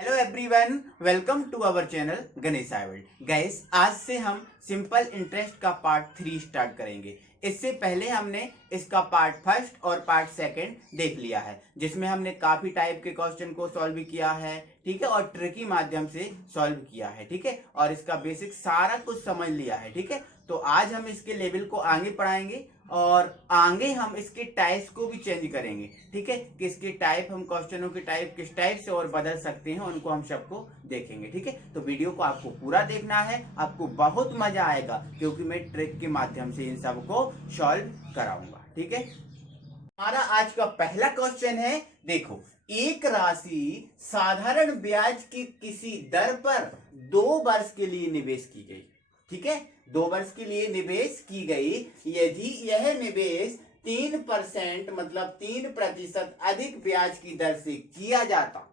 Hello everyone, welcome to our channel Ganesh world. Guys, आज से हम सिंपल इंटरेस्ट का पार्ट 3 स्टार्ट करेंगे। इससे पहले हमने इसका पार्ट फर्स्ट और पार्ट सेकंड देख लिया है, जिसमें हमने काफी टाइप के क्वेश्चन को सॉल्व किया है, ठीक है, और ट्रिकी माध्यम से सॉल्व किया है, ठीक है, और इसका बेसिक सारा कुछ समझ लिया है, ठीक है। तो आज हम इसके लेवल को आगे पढ़ाएंगे और आगे हम इसके टाइप्स को भी चेंज करेंगे, ठीक है, कि इसके टाइप, हम क्वेश्चनों के टाइप किस टाइप से और बदल सकते हैं, उनको हम सबको देखेंगे, ठीक है। तो वीडियो को आपको पूरा देखना है, आपको बहुत मजा आएगा, क्योंकि मैं ट्रिक के माध्यम से इन सबको सॉल्व कराऊंगा, ठीक है। हमारा आज का पहला क्वेश्चन है, देखो, एक राशि साधारण ब्याज की किसी दर पर 2 वर्ष के लिए निवेश की गई, ठीक है, 2 वर्ष के लिए निवेश की गई। यदि यह निवेश 3% मतलब 3% अधिक ब्याज की दर से किया जाता,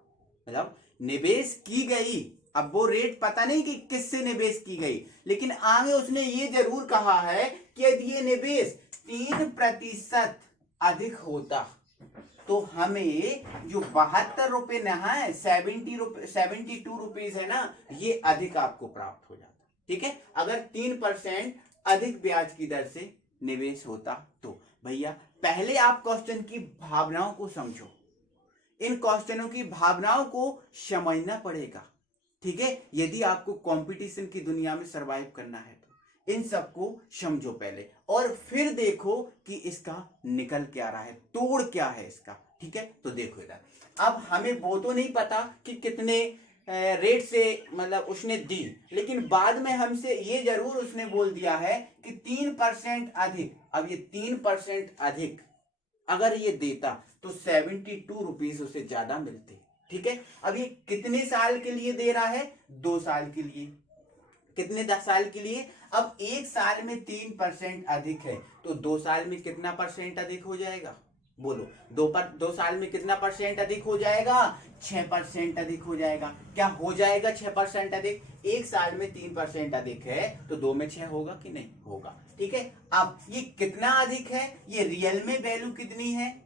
मतलब निवेश की गई, अब वो रेट पता नहीं कि किससे निवेश की गई, लेकिन आगे उसने ये जरूर कहा है कि यदि ये निवेश 3% अधिक होता तो हमें जो 72 रुपए ना है, 72 रुपीज है ना, ये अधिक आपको प्राप्त हो जाता, ठीक है, अगर 3% अधिक ब्याज की दर से निवेश होता तो। भैया, पहले आप क्वेश्चन की भावनाओं को समझो, इन क्वेश्चनों की भावनाओं को समझना पड़ेगा, ठीक है, यदि आपको कंपटीशन की दुनिया में सरवाइव करना है तो इन सबको समझो पहले, और फिर देखो कि इसका निकल क्या रहा है, तोड़ क्या है इसका, ठीक है। तो देखो इधर, अब हमें वो तो नहीं पता कि कितने रेट से मतलब उसने दी, लेकिन बाद में हमसे ये जरूर उसने बोल दिया है कि 3% अधिक। अब ये 3% अधिक अगर ये देता तो 72 रुपीज उसे ज्यादा मिलते, ठीक है। अब ये कितने साल के लिए दे रहा है? 2 साल के लिए। कितने 10 साल के लिए? अब 1 साल में 3% अधिक है तो 2 साल में कितना परसेंट अधिक हो जाएगा? बोलो, 2 साल में कितना परसेंट अधिक हो जाएगा? 6% अधिक हो जाएगा। क्या हो जाएगा 6% अधिक? 1 साल में 3% अधिक है तो 2 में 6 होगा कि नहीं होगा, ठीक है। अब ये कितना अधिक है? ये रियल में वैल्यू कितनी है?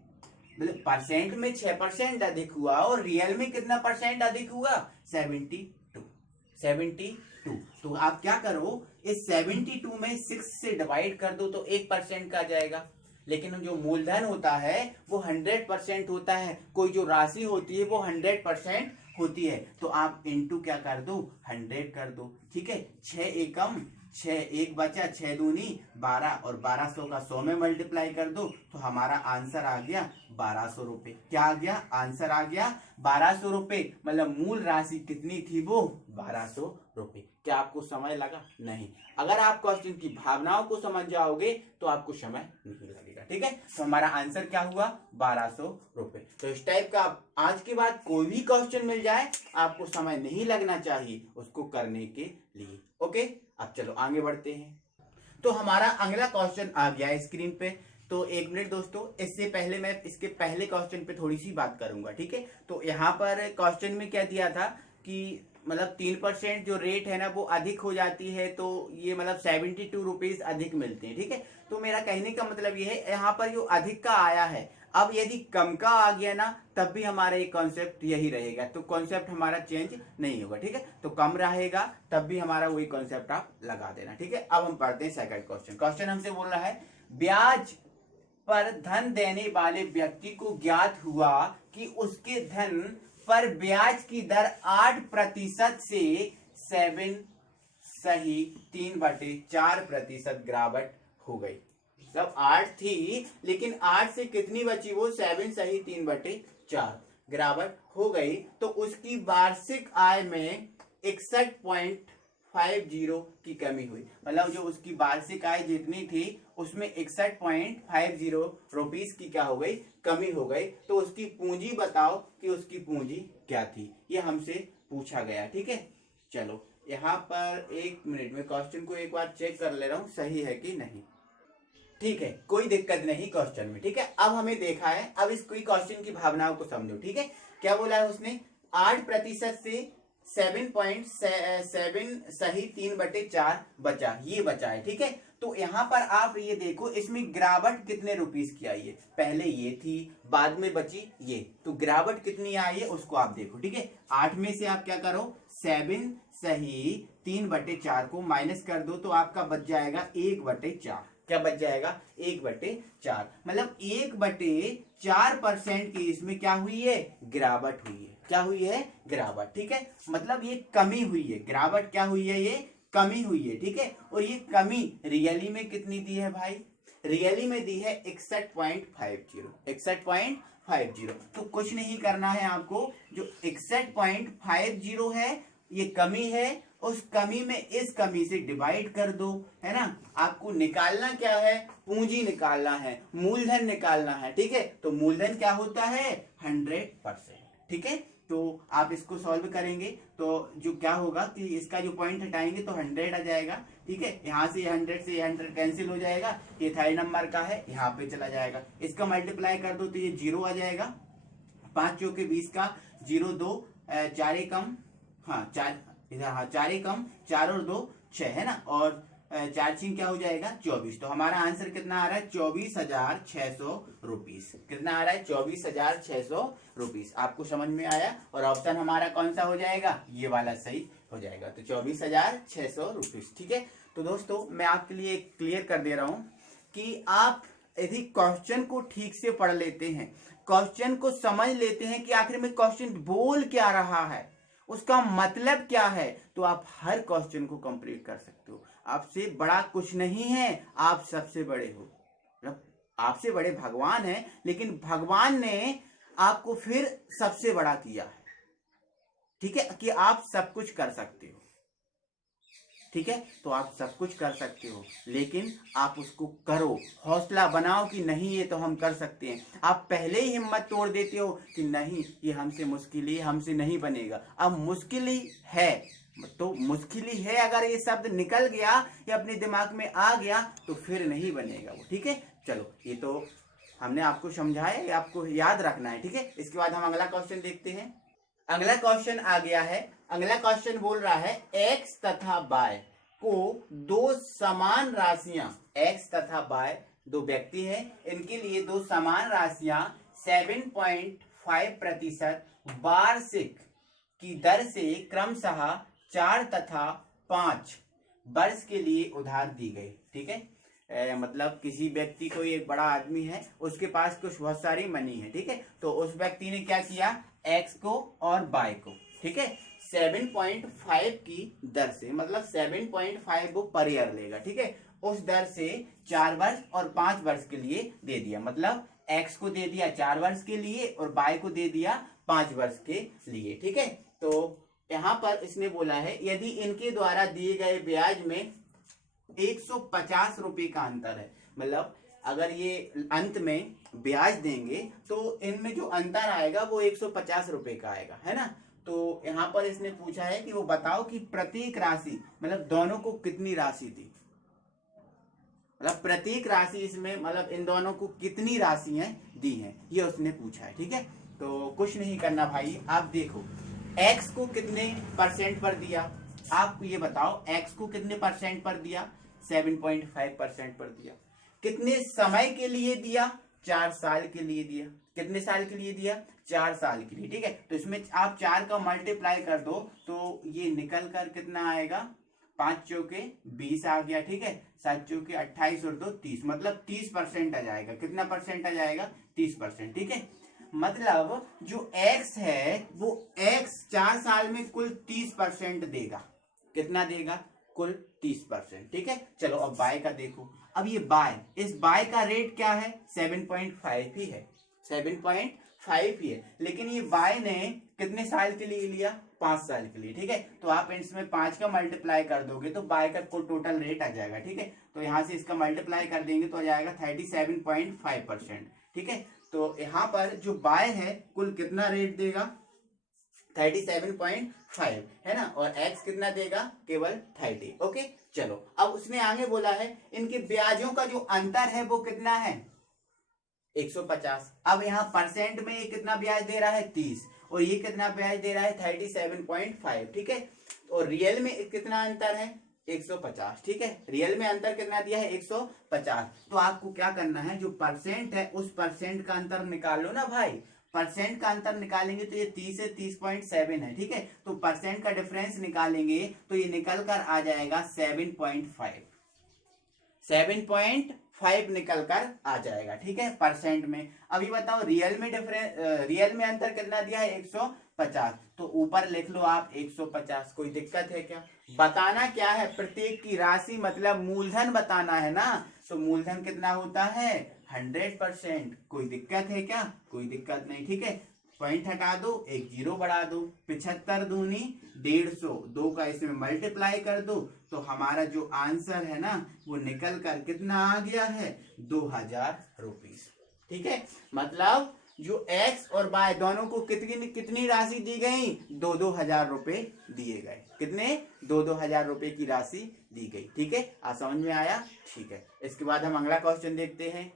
मतलब परसेंट में 6% अधिक हुआ और रियल में कितना परसेंट अधिक हुआ? 72। तो आप क्या करो, इस 72 में 6 से डिवाइड कर दो तो 1% का आ जाएगा। लेकिन जो मूलधन होता है वो 100% होता है, कोई जो राशि होती है वो 100% होती है, तो आप इंटू क्या कर दो? 100 कर दो, ठीक है। 6 एकम 6, 1 बचा, 6 दूनी 12, और 1200 का 100 में मल्टीप्लाई कर दो तो हमारा आंसर आ गया 1200 रुपए। क्या आ गया? आंसर आ गया 1200 रुपए, मतलब मूल राशि कितनी थी? वो 1200 रुपए। क्या आपको समय लगा? नहीं। अगर आप क्वेश्चन की भावनाओं को समझ जाओगे तो आपको समय नहीं लगेगा, ठीक है। तो हमारा आंसर क्या हुआ? 1200 रुपए। तो इस टाइप का आज के बाद कोई भी क्वेश्चन मिल जाए, आपको समय नहीं लगना चाहिए उसको करने के लिए, ओके। अब चलो आगे बढ़ते हैं। तो हमारा अगला क्वेश्चन आ गया है स्क्रीन पे। तो 1 मिनट दोस्तों, इससे पहले मैं इसके पहले क्वेश्चन पे थोड़ी सी बात करूंगा, ठीक है। तो यहाँ पर क्वेश्चन में क्या दिया था कि मतलब 3% जो रेट है ना वो अधिक हो जाती है, तो ये मतलब 72 रुपीज अधिक मिलते हैं, ठीक है। तो मेरा कहने का मतलब ये है, यहाँ पर जो अधिक का आया है, अब यदि कम का आ गया ना तब भी हमारा ये कॉन्सेप्ट यही रहेगा, तो कॉन्सेप्ट हमारा चेंज नहीं होगा, ठीक है। तो कम रहेगा तब भी हमारा वही कॉन्सेप्ट आप लगा देना, ठीक है। अब हम पढ़ते हैं सेकंड क्वेश्चन। क्वेश्चन हमसे बोल रहा है, ब्याज पर धन देने वाले व्यक्ति को ज्ञात हुआ कि उसके धन पर ब्याज की दर 8% से 7 सही 3/4% गिरावट हो गई। मतलब 8 थी, लेकिन 8 से कितनी बची? वो 7 सही 3/4 गिरावट हो गई। तो उसकी वार्षिक आय में 61.50 की कमी हुई, मतलब जो उसकी वार्षिक आय जितनी थी उसमें 61.50 रुपीज की क्या हो गई? कमी हो गई। तो उसकी पूंजी बताओ कि उसकी पूंजी क्या थी, ये हमसे पूछा गया, ठीक है। चलो यहाँ पर 1 मिनट में क्वेश्चन को एक बार चेक कर ले रहा हूं सही है कि नहीं, ठीक है, कोई दिक्कत नहीं क्वेश्चन में, ठीक है। अब हमें देखा है, अब इस कोई क्वेश्चन की भावनाओं को समझो, ठीक है। क्या बोला है उसने? 8% से 7.7 सही 3/4 बचा, ये बचा है, ठीक है। तो तो यहाँ पर आप ये देखो इसमें गिरावट कितने रुपीस की आई है, पहले ये थी बाद में बची ये, तो गिरावट कितनी आई है उसको आप देखो। ठीक है, 8 में से आप क्या करो 7 सही 3/4 को माइनस कर दो तो आपका बच जाएगा 1/4। क्या बच जाएगा 1/4, मतलब 1/4% की इसमें क्या हुई है गिरावट हुई है। क्या हुई है गिरावट। ठीक है, मतलब ये कमी हुई है, गिरावट क्या हुई है ये कमी हुई है। ठीक है, और ये कमी रियली में कितनी दी है भाई, रियली में दी है 61.50, 61.50। तो कुछ नहीं करना है आपको, जो 61.50 है ये कमी है, उस कमी में इस कमी से डिवाइड कर दो, है ना। आपको निकालना क्या है, पूंजी निकालना है, मूलधन निकालना है। ठीक है, तो मूलधन क्या होता है 100%। ठीक है, तो आप इसको सॉल्व करेंगे तो जो क्या होगा कि इसका जो पॉइंट हटाएंगे तो 100 आ जाएगा। ठीक है, यहाँ से 100 से 100 कैंसिल हो जाएगा, ये 3rd नंबर का है यहाँ पे चला जाएगा, इसका मल्टीप्लाई कर दो तो ये 0 आ जाएगा। 5 चौके 20 का 0 2 4 कम, हाँ 4 इधर, हाँ 4 कम 4 और 2 6 है ना, और 4 6 क्या हो जाएगा 24। तो हमारा आंसर कितना आ रहा है 24,600 रुपीस। कितना आ रहा है 24,600 रुपीस। आपको समझ में आया, और ऑप्शन हमारा कौन सा हो जाएगा ये वाला सही हो जाएगा, तो 24,600 रुपीस। ठीक है, तो दोस्तों मैं आपके लिए क्लियर कर दे रहा हूं कि आप यदि क्वेश्चन को ठीक से पढ़ लेते हैं, क्वेश्चन को समझ लेते हैं कि आखिर में क्वेश्चन बोल क्या रहा है, उसका मतलब क्या है, तो आप हर क्वेश्चन को कंप्लीट कर सकते हो। आपसे बड़ा कुछ नहीं है, आप सबसे बड़े हो, आपसे बड़े भगवान हैं, लेकिन भगवान ने आपको फिर सबसे बड़ा किया है। ठीक है, कि आप सब कुछ कर सकते हो। ठीक है, तो आप सब कुछ कर सकते हो, लेकिन आप उसको करो, हौसला बनाओ कि नहीं ये तो हम कर सकते हैं। आप पहले ही हिम्मत तोड़ देते हो कि नहीं ये हमसे मुश्किल ही, हमसे नहीं बनेगा। अब मुश्किल ही है तो मुश्किल ही है, अगर ये शब्द निकल गया या अपने दिमाग में आ गया तो फिर नहीं बनेगा वो। ठीक है, चलो ये तो हमने आपको समझाया, ये आपको याद रखना है। ठीक है, इसके बाद हम अगला क्वेश्चन देखते हैं। अगला क्वेश्चन आ गया है, अगला क्वेश्चन बोल रहा है x तथा y को दो समान राशियां, x तथा y दो व्यक्ति हैं, इनके लिए दो समान राशियां 7.5% वार्षिक की दर से क्रमशः 4 तथा 5 वर्ष के लिए उधार दी गई। ठीक है, मतलब किसी व्यक्ति को, एक बड़ा आदमी है, उसके पास कुछ बहुत सारी मनी है। ठीक है, तो उस व्यक्ति ने क्या किया, x को और y को, ठीक है 7.5 की दर से, मतलब 7.5 वो पर ईयर लेगा। ठीक है, उस दर से 4 वर्ष और 5 वर्ष के लिए दे दिया, मतलब x को दे दिया 4 वर्ष के लिए और y को दे दिया 5 वर्ष के लिए। ठीक है, तो यहाँ पर इसने बोला है यदि इनके द्वारा दिए गए ब्याज में 150 रुपए का अंतर है, मतलब अगर ये अंत में ब्याज देंगे तो इनमें जो अंतर आएगा वो 150 रुपए का आएगा, है ना। तो यहाँ पर इसने पूछा है कि वो बताओ कि प्रत्येक राशि, मतलब दोनों को कितनी राशि दी, मतलब प्रत्येक राशि इसमें, मतलब इन दोनों को कितनी राशियां दी हैं, ये उसने पूछा है। ठीक है, तो कुछ नहीं करना भाई, आप देखो x को कितने परसेंट पर दिया, आप ये बताओ x को कितने परसेंट पर दिया, 7.5% पर दिया। कितने समय के लिए दिया, 4 साल के लिए दिया। कितने साल के लिए दिया, 4 साल के लिए। ठीक है, तो इसमें आप 4 का मल्टीप्लाई कर दो तो ये निकल कर कितना आएगा, 5 चौके 20 आ गया। ठीक है, 7 चौके 28 और 2 30, मतलब 30% आ जाएगा। कितना परसेंट आ जाएगा, 30%। ठीक है, मतलब जो x है वो x 4 साल में कुल 30% देगा। कितना देगा, कुल 30%। ठीक है, चलो अब y का देखो। अब ये y, इस y का रेट क्या है, 7.5 ही है, 7.5 ही है, लेकिन ये y ने कितने साल के लिए लिया, 5 साल के लिए। ठीक है, तो आप इसमें 5 का मल्टीप्लाई कर दोगे तो y का कुल टोटल रेट आ जाएगा। ठीक है, तो यहाँ से इसका मल्टीप्लाई कर देंगे तो आ जाएगा 37.5%। ठीक है, तो यहाँ पर जो y है कुल कितना रेट देगा, 37.5, है ना, और x कितना देगा, केवल 30। ओके, चलो अब उसने आगे बोला है इनके ब्याजों का जो अंतर है वो कितना है, 150। अब यहाँ परसेंट में ये कितना ब्याज दे रहा है, 30, और ये कितना ब्याज दे रहा है, 37.5। ठीक है, और रियल में कितना अंतर है, 150, ठीक है। रियल में अंतर कितना दिया है 150। तो आपको क्या करना है, जो परसेंट है उस परसेंट का अंतर निकाल लो ना भाई। परसेंट का अंतर निकालेंगे तो ये 30 से 30.7 है, ठीक है। तो परसेंट का डिफरेंस निकालेंगे तो ये निकल कर आ जाएगा 7.5। 7.5 निकल कर आ जाएगा, ठीक है, परसेंट में। अभी बताओ रियल में रियल में अंतर कितना दिया है 150। तो ऊपर लिख लो आप 150। कोई दिक्कत है क्या? बताना क्या है, प्रत्येक की राशि मतलब मूलधन बताना है ना। तो मूलधन कितना होता है 100%। कोई दिक्कत है क्या? कोई दिक्कत नहीं, ठीक है। पॉइंट हटा दो, एक जीरो बढ़ा दो। 75 दूनी 150, 2 का इसमें मल्टीप्लाई कर दो तो हमारा जो आंसर है ना वो निकल कर कितना आ गया है 2000 रुपीज, ठीक है। मतलब जो x और y दोनों को कितनी कितनी राशि दी गई, 2-2 हजार रुपए दिए गए। कितने? 2-2 हजार रुपए की राशि दी गई, ठीक है। आज समझ में आया? ठीक है। इसके बाद हम अगला क्वेश्चन देखते हैं।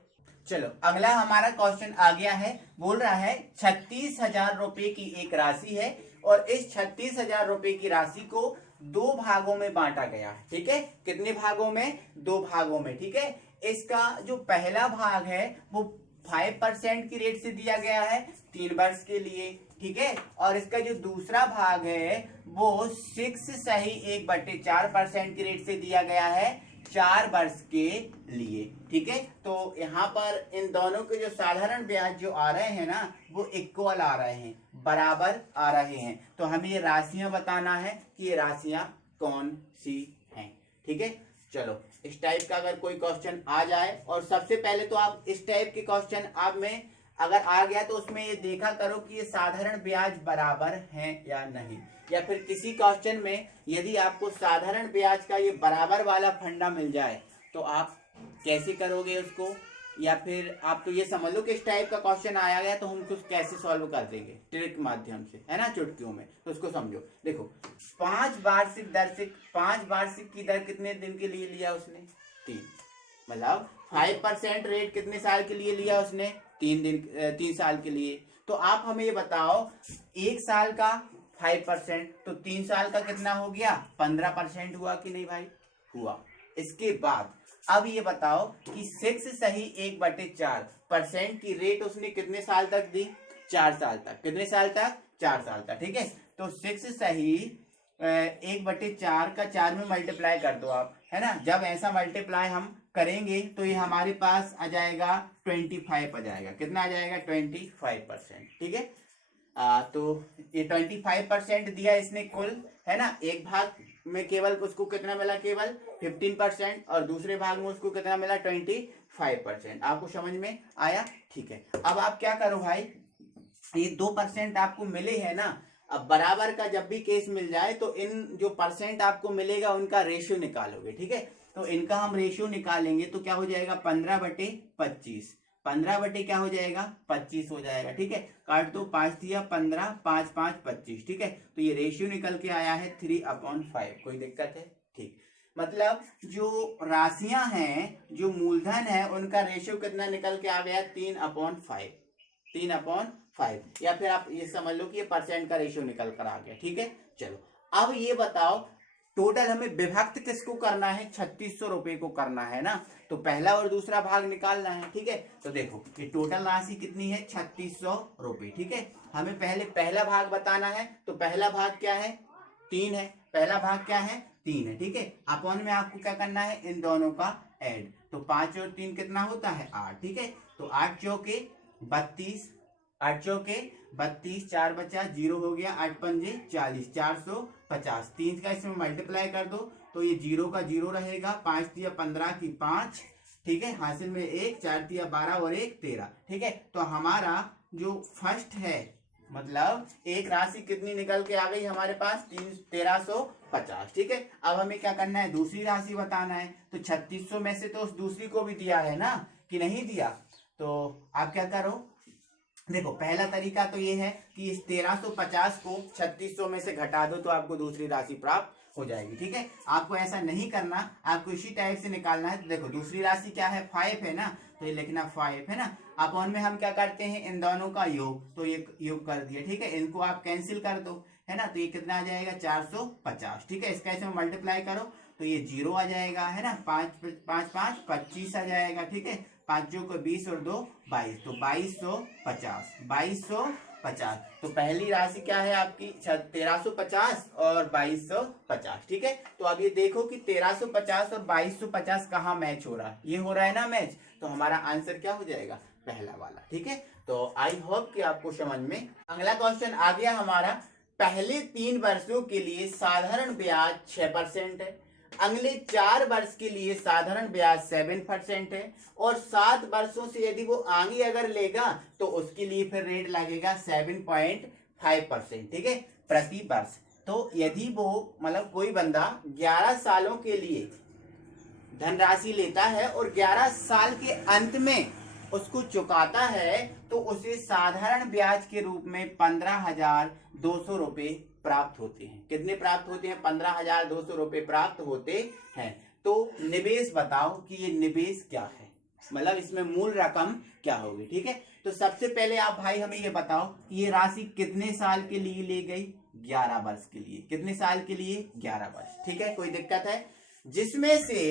चलो अगला हमारा क्वेश्चन आ गया है। बोल रहा है 36,000 रुपए की एक राशि है और इस 36,000 रुपए की राशि को 2 भागों में बांटा गया है, ठीक है। कितने भागों में? 2 भागों में, ठीक है। इसका जो पहला भाग है वो 5% की रेट से दिया गया है 3 वर्ष के लिए, ठीक है। और इसका जो दूसरा भाग है वो 6 सही 1/4% की रेट से दिया गया है 4 वर्ष के लिए, ठीक है। तो यहाँ पर इन दोनों के जो साधारण ब्याज जो आ रहे हैं ना वो इक्वल आ रहे हैं, बराबर आ रहे हैं। तो हमें ये राशियां बताना है कि ये राशियां कौन सी हैं, ठीक है। चलो इस टाइप का अगर कोई क्वेश्चन आ जाए, और सबसे पहले तो आप इस टाइप के क्वेश्चन आप में अगर आ गया तो उसमें ये देखा करो कि ये साधारण ब्याज बराबर हैं या नहीं। या फिर किसी क्वेश्चन में यदि आपको साधारण ब्याज का ये बराबर वाला फंडा मिल जाए तो आप कैसे करोगे उसको, या फिर आप तो ये समझ लो कि इस टाइप का क्वेश्चन आया गया तो हम उसको कैसे सॉल्व कर देंगे, ट्रिक के माध्यम से, है ना, चुटकियों में। तो उसको समझो। देखो 5 वार्षिक दर से 5 वार्षिक की दर कितने दिन के लिए लिया उसने? 3। मतलब 5% रेट कितने साल के लिए लिया उसने? 3 साल के लिए। तो आप हमें ये बताओ 1 साल का 5% तो 3 साल का कितना हो गया? 15% हुआ कि नहीं भाई? हुआ। इसके बाद अब ये बताओ कि 6 सही 1/4% की रेट उसने कितने साल तक दी? 4 साल तक। कितने साल तक? 4 साल तक, ठीक है। तो 6 सही 1/4 का 4 में मल्टीप्लाई कर दो आप, है ना। जब ऐसा मल्टीप्लाई हम करेंगे तो ये हमारे पास आ जाएगा 25 आ जाएगा। कितना आ जाएगा? 25%, ठीक है। तो ये 25% दिया इसने कुल, है ना। एक भाग में केवल उसको कितना मिला? केवल 15%। और दूसरे भाग में उसको कितना मिला? 25%। आपको समझ में आया? ठीक है। अब आप क्या करो भाई, ये 2% आपको मिले हैं ना। अब बराबर का जब भी केस मिल जाए तो इन जो परसेंट आपको मिलेगा उनका रेशियो निकालोगे, ठीक है। तो इनका हम रेशियो निकालेंगे तो क्या हो जाएगा? 15/25। 15 क्या हो जाएगा? 25 हो जाएगा, ठीक है। काट दो, 5 दिया 15, 5 5 25, ठीक है। तो ये रेशियो निकल के आया है 3/5। कोई दिक्कत है? ठीक। मतलब जो राशियां हैं, जो मूलधन है, उनका रेशियो कितना निकल के आ गया? 3/5। 3/5। या फिर आप ये समझ लो कि ये परसेंट का रेशियो निकल कर आ गया, ठीक है। चलो अब ये बताओ टोटल हमें विभक्त किसको करना है? 3600 रुपए को करना है ना। तो पहला और दूसरा भाग निकालना है, ठीक है। तो देखो ये टोटल राशि कितनी है? 3600 रुपए, ठीक है। हमें पहले पहला भाग बताना है। तो पहला भाग क्या है? 3 है। पहला भाग क्या है? 3 है, ठीक है। अपॉन में आपको क्या करना है? इन दोनों का ऐड। तो 5 और 3 कितना होता है? 8, ठीक है। तो 8 चौके 32, 8 चौके 32, 4 बचा, 0 हो गया, 8 पंजे 40, 450। 3 का इसमें मल्टीप्लाई कर दो तो ये 0 का 0 रहेगा। 5 दिया 15 की 5, ठीक है। हासिल में 1, 4 दिया 12 और 1 13, ठीक है। तो हमारा जो फर्स्ट है, मतलब एक राशि कितनी निकल के आ गई हमारे पास? 1350, ठीक है। अब हमें क्या करना है? दूसरी राशि बताना है। तो 3600 में से तो उस दूसरी को भी दिया है ना, कि नहीं दिया? तो आप क्या करो, देखो पहला तरीका तो ये है कि इस 1350 को 3600 में से घटा दो तो आपको दूसरी राशि प्राप्त हो जाएगी, ठीक है। आपको ऐसा नहीं करना, आपको इसी टाइप से निकालना है। तो देखो दूसरी राशि क्या है? 5 है ना, तो ये लिखना 5 है ना। अपॉन में हम क्या करते हैं? इन दोनों का योग, तो ये योग कर दिया, ठीक है। इनको आप कैंसिल कर दो, है ना। तो ये कितना आ जाएगा? 450, ठीक है। इसका इसमें मल्टीप्लाई करो तो ये 0 आ जाएगा, है ना। 5 5 5 25 आ जाएगा, ठीक है। 5 को 20 और 2 22, तो 2250, 2250। तो पहली राशि क्या है आपकी 1350 और 2250, ठीक है। तो अब ये देखो कि 1350 और 2250 कहाँ मैच हो रहा है, ये हो रहा है ना मैच, तो हमारा आंसर क्या हो जाएगा, पहला वाला, ठीक है। तो आई होप कि आपको समझ में। अगला क्वेश्चन आ गया हमारा, पहले 3 वर्षों के लिए साधारण ब्याज 6% है, अगले 4 वर्ष के लिए साधारण ब्याज 7% है, और 7 वर्षों से यदि वो आगे अगर लेगा तो उसके लिए फिर रेट लगेगा 7.5%, ठीक है, प्रति वर्ष। तो यदि वो मतलब कोई बंदा 11 सालों के लिए धनराशि लेता है और 11 साल के अंत में उसको चुकाता है, तो उसे साधारण ब्याज के रूप में 15,200 रुपए प्राप्त होते हैं। कितने प्राप्त होते हैं, 15,200 रुपए प्राप्त होते हैं। तो निवेश बताओ कि ये निवेश क्या है, मतलब इसमें मूल रकम क्या होगी, ठीक है। तो सबसे पहले आप भाई हमें ये बताओ कि ये राशि कितने साल के लिए ली गई, 11 वर्ष के लिए। कितने साल के लिए, 11 वर्ष, ठीक है। कोई दिक्कत है, जिसमें से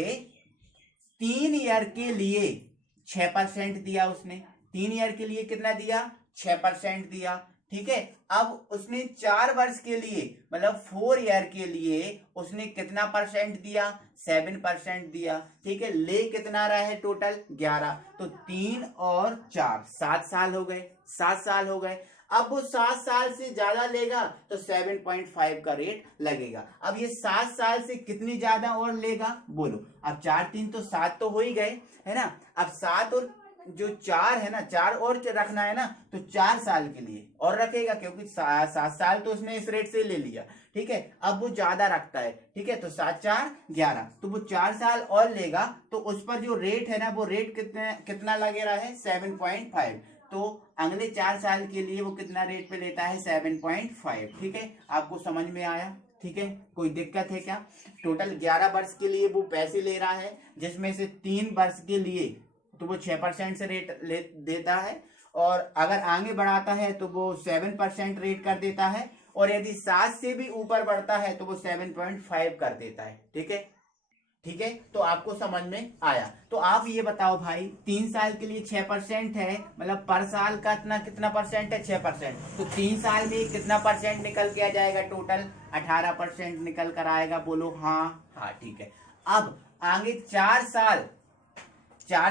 3 ईयर के लिए 6% दिया उसने, 3 ईयर के लिए कितना दिया, 6% दिया, ठीक है। अब उसने 4 वर्ष के लिए मतलब 4 ईयर के लिए उसने कितना परसेंट दिया, 7% दिया, ठीक है। ले कितना रहा है टोटल 11, तो 3 और 4 7 साल हो गए, 7 साल हो गए। अब वो 7 साल से ज्यादा लेगा तो 7.5 का रेट लगेगा। अब ये 7 साल से कितनी ज्यादा और लेगा बोलो, अब 4 3 तो 7 तो हो ही गए, है ना। अब 7 और जो 4 है ना, 4 और रखना है ना, तो 4 साल के लिए और रखेगा, क्योंकि 7 साल तो उसने इस रेट से ले लिया, ठीक है। अब वो ज्यादा रखता है, ठीक है, तो 7 4 11, तो वो 4 साल और लेगा, तो उस पर जो रेट है ना, वो रेट कितना लगे रहा है, 7.5। तो अगले 4 साल के लिए वो कितना रेट पे लेता है, 7.5, ठीक है। आपको समझ में आया, ठीक है। कोई दिक्कत है क्या। टोटल 11 वर्ष के लिए वो पैसे ले रहा है, जिसमें से 3 वर्ष के लिए तो वो 6% से रेट देता है, और अगर आगे बढ़ाता है तो वो 7% रेट कर देता है, और यदि 7 से भी ऊपर बढ़ता है तो वो 7.5 कर देता है, ठीक है, ठीक है। तो आपको समझ में आया। तो आप ये बताओ भाई, 3 साल के लिए 6% है, मतलब पर साल का कितना परसेंट है, 6%। तो 3 साल में कितना परसेंट निकल के आ जाएगा, टोटल 18% निकल कर आएगा, बोलो हाँ हाँ, ठीक है। अब आगे 4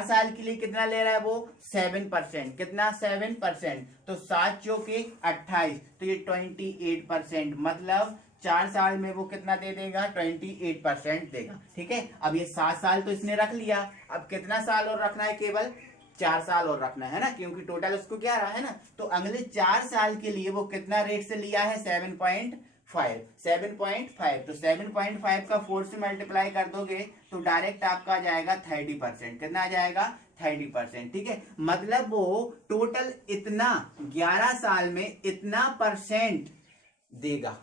साल के लिए कितना ले रहा है वो, 7%, कितना 7%, तो 7 चौके 28, तो ये 28%, मतलब 4 साल में वो कितना दे देगा, 28% देगा, ठीक है। अब ये 7 साल तो इसने रख लिया, अब कितना साल और रखना है, केवल 4 साल और रखना है ना, क्योंकि टोटल उसको क्या रहा है ना। तो अगले 4 साल के लिए वो कितना रेट से लिया है, 7.5, तो 7.5 का 4 से मल्टीप्लाई कर दोगे तो डायरेक्ट आपका आ जाएगा 30%। कितना आ जाएगा, 30%, ठीक है। मतलब वो टोटल इतना 11 साल में इतना परसेंट देगा,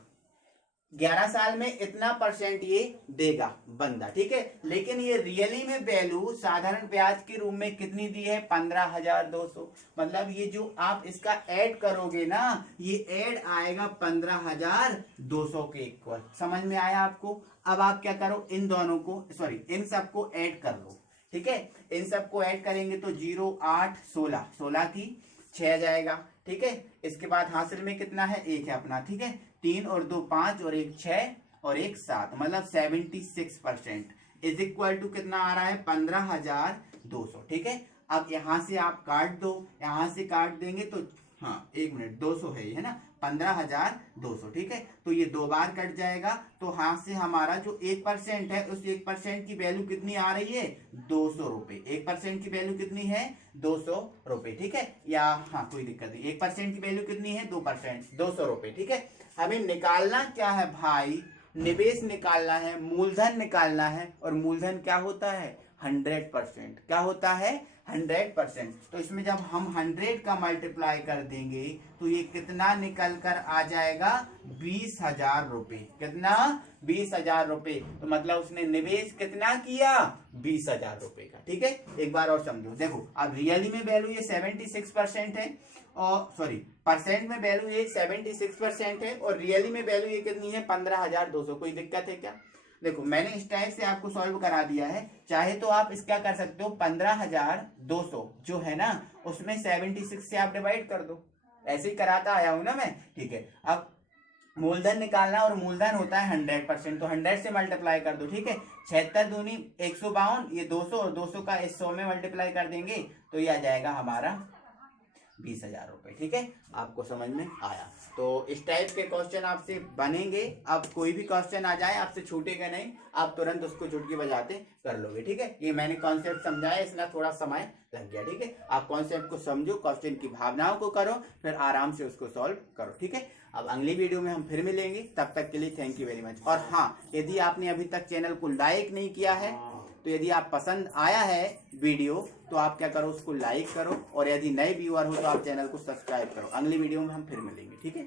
11 साल में इतना परसेंट ये देगा बंदा, ठीक है। लेकिन ये रियली में वैल्यू साधारण ब्याज के रूप में कितनी दी है, 15,200। मतलब ये जो आप इसका ऐड करोगे ना, ये ऐड आएगा 15,200 के इक्वल। समझ में आया आपको। अब आप क्या करो, इन दोनों को इन सबको ऐड कर लो, ठीक है। इन सबको ऐड करेंगे तो 0 8 16, 16 की 6 आ जाएगा, ठीक है। इसके बाद हासिल में कितना है, 1 है अपना, ठीक है। 3 और 2 5 और 1 6 और 1 7, मतलब 76% इज इक्वल टू कितना आ रहा है, 15,200, ठीक है। अब यहां से आप काट दो, यहां से काट देंगे तो हाँ 1 मिनट, 200 है ना, 15,200, ठीक है। तो ये 2 बार कट जाएगा, तो हाथ से हमारा जो 1% है, उस 1% की वैल्यू कितनी आ रही है, 200 रुपए। 1% की वैल्यू कितनी है, 200 रुपए, ठीक है। या हाँ कोई दिक्कत नहीं, 1% की वैल्यू कितनी है, 2%, 200 रुपए, ठीक है। हमें निकालना क्या है भाई, निवेश निकालना है, मूलधन निकालना है, और मूलधन क्या होता है, 100%। क्या होता है, 100%। तो इसमें जब हम 100 का मल्टीप्लाई कर देंगे तो ये कितना निकल कर आ जाएगा, 20,000 रुपए। कितना, 20,000 रुपए। तो मतलब उसने निवेश कितना किया, 20,000 रुपए का, ठीक है। एक बार और समझो, देखो अब रियली में वैल्यू ये 76% है, और परसेंट में वैल्यू ये 76% है, और रियली में वैल्यू ये कितनी है, 15,200। कोई दिक्कत है क्या, देखो मैंने इस टाइप से आपको सॉल्व करा दिया है। चाहे तो आप इसका कर सकते हो 15,200 जो है ना उसमें 76 से आप डिवाइड कर दो, ऐसे ही कराता आया हूं ना मैं। ठीक है, अब मूलधन निकालना और मूलधन होता है 100%, तो 100 से मल्टीप्लाई कर दो। ठीक है, 76 दूनी 152, ये 200 और 200 का इस 100 में मल्टीप्लाई कर देंगे तो ये आ जाएगा हमारा 20,000 रुपए। ठीक है, आपको समझ में आया? तो इस टाइप के क्वेश्चन आपसे बनेंगे। अब कोई भी क्वेश्चन आ जाए आपसे छूटेगा नहीं, आप तुरंत उसको चुटकी बजाते कर लोगे। ठीक है, ये मैंने कॉन्सेप्ट समझाया, इसमें थोड़ा समय लग गया। ठीक है, आप कॉन्सेप्ट को समझो, क्वेश्चन की भावनाओं को करो, फिर आराम से उसको सॉल्व करो। ठीक है, अब अगली वीडियो में हम फिर मिलेंगे, तब तक के लिए थैंक यू वेरी मच। और हाँ, यदि आपने अभी तक चैनल को लाइक नहीं किया है तो यदि आप पसंद आया है वीडियो तो आप क्या करो, उसको लाइक करो, और यदि नए व्यूअर हो तो आप चैनल को सब्सक्राइब करो। अगली वीडियो में हम फिर मिलेंगे। ठीक है।